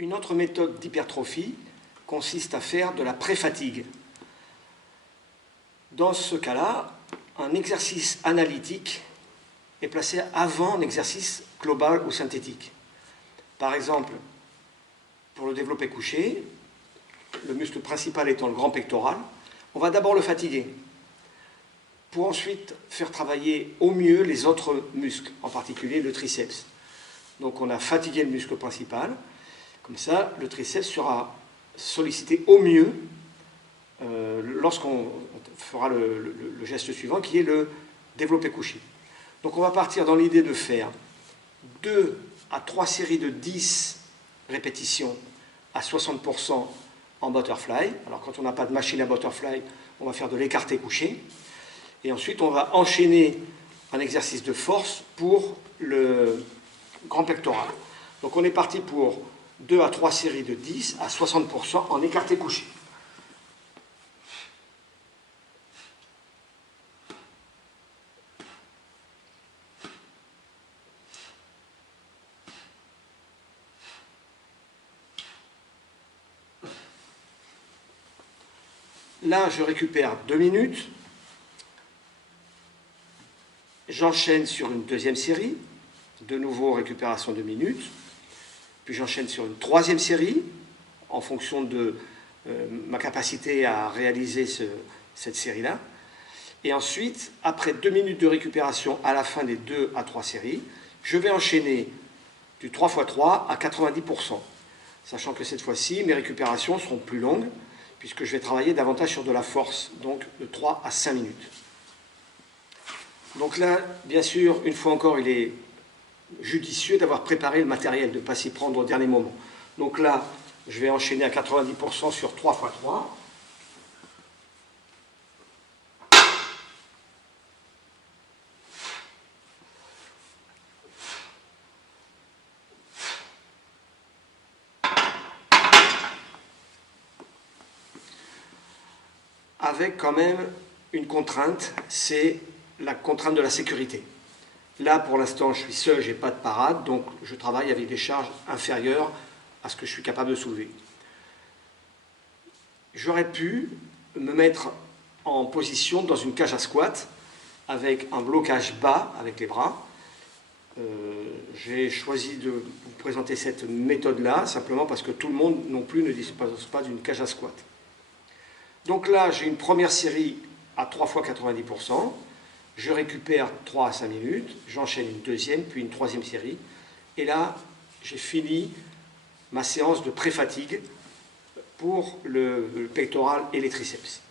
Une autre méthode d'hypertrophie consiste à faire de la pré-fatigue. Dans ce cas-là, un exercice analytique est placé avant un exercice global ou synthétique. Par exemple, pour le développé couché, le muscle principal étant le grand pectoral, on va d'abord le fatiguer, pour ensuite faire travailler au mieux les autres muscles, en particulier le triceps. Donc on a fatigué le muscle principal, comme ça le triceps sera sollicité au mieux lorsqu'on fera le geste suivant, qui est le développé couché. Donc on va partir dans l'idée de faire 2 à 3 séries de 10 répétitions à 60% en butterfly. Alors quand on n'a pas de machine à butterfly, on va faire de l'écarté couché. Et ensuite, on va enchaîner un exercice de force pour le grand pectoral. Donc on est parti pour 2 à 3 séries de 10 à 60% en écarté couché. Là, je récupère 2 minutes. J'enchaîne sur une deuxième série. De nouveau, récupération 2 minutes. Puis j'enchaîne sur une troisième série, en fonction de ma capacité à réaliser cette série-là. Et ensuite, après 2 minutes de récupération à la fin des 2 à 3 séries, je vais enchaîner du 3x3 à 90%. Sachant que cette fois-ci, mes récupérations seront plus longues, puisque je vais travailler davantage sur de la force, donc de 3 à 5 minutes. Donc là, bien sûr, une fois encore, il est judicieux d'avoir préparé le matériel, de ne pas s'y prendre au dernier moment. Donc là, je vais enchaîner à 90% sur 3x3. Avec quand même une contrainte, c'est la contrainte de la sécurité. Là, pour l'instant, je suis seul, je n'ai pas de parade, donc je travaille avec des charges inférieures à ce que je suis capable de soulever. J'aurais pu me mettre en position dans une cage à squat avec un blocage bas avec les bras. J'ai choisi de vous présenter cette méthode-là, simplement parce que tout le monde non plus ne dispose pas d'une cage à squat. Donc là, j'ai une première série à 3 fois 90%. Je récupère 3 à 5 minutes. J'enchaîne une deuxième, puis une troisième série. Et là, j'ai fini ma séance de pré-fatigue pour le pectoral et les triceps.